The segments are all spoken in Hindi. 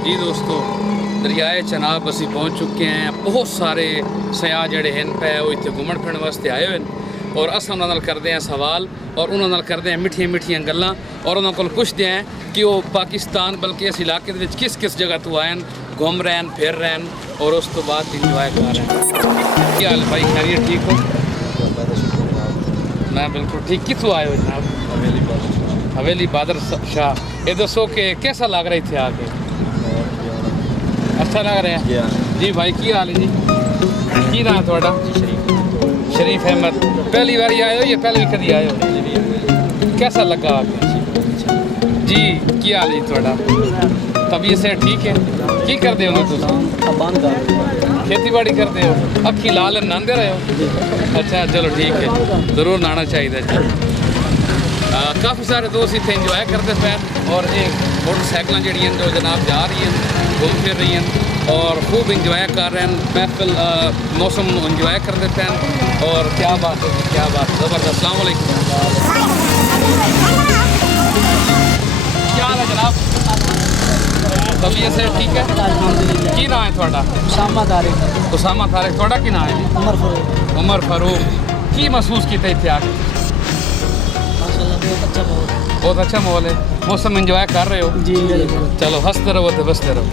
जी दोस्तों, दरियाए चनाब असी पहुँच चुके हैं। बहुत सारे सयाह जड़े हैं पे वो इतने घूमन फिरन वास्ते आए हुए हैं और अस उन्होंने करते हैं सवाल और उन्होंने करते हैं मिठिया मिठिया गल्लां और उन्होंने को पुछते हैं कि वो पाकिस्तान बल्कि इस इलाके में किस किस जगह तो आए हैं, घूम रहे हैं, फिर रहे हैं और उस तो बाद इंजॉय कर रहे हैं। क्या हाल भाई, खैरियत ठीक हो? मैं बिल्कुल ठीक। कितों आए हो जनाब? हवेली बहादुर शाह। ये दसो कि कैसा लग रहा है इतने आके? अच्छा लग रहा है जी भाई। की हाल है जी? की नाम है थोड़ा? शरीफ अहमद। पहली बार आए हो या पहले भी कभी आए हो? कैसा लगा आपको जी? की हाल है थोड़ा? तबीयत से ठीक है? की करते हो तुम? खेती बाड़ी करते हो? अखी लाल नहाते रहे हो? अच्छा चलो ठीक है, ज़रूर नहाना चाहिए। काफ़ी सारे दोस्त इतने इंजॉय करते पे और एक मोटरसाइकिल जड़ियाँ जो जनाब जा रही हैं, घूम फिर रही हैं और खूब इंजॉय कर रहे हैं। महफिल मौसम इंजॉय करते पे और क्या बात है, क्या बात, ज़बरदस्त। अस्सलाम वालेकुम। क्या हाल है जनाब? तबीयत से ठीक है? की नाम है थोड़ा? उसामा तारिक। उसामा तारिक। थोड़ा की नाम है? उमर फारूक। उमर फारूक। की महसूस किया इतने आके? बहुत अच्छा माहौल। बहुत अच्छा माहौल है। मौसम इंजॉय कर रहे हो? जी चलो हंसते रहो तो बसते रहो।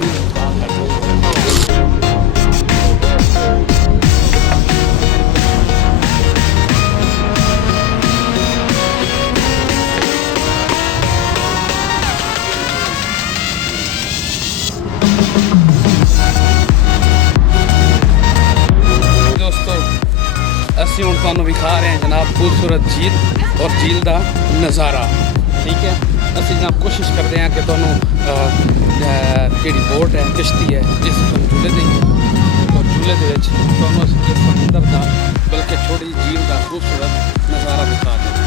दोस्तों, असी हूँ तुहानू विखा रहे हैं जनाब खूबसूरत झील और झील का नज़ारा। ठीक है, असी जनाब कोशिश करते हैं कि तुहानू जी बोट है, किश्ती है, जिस तुम झूले देंगे और झूले के तुहानू इस समुंदर का बल्कि छोटी झील का खूबसूरत नज़ारा दिखा दें।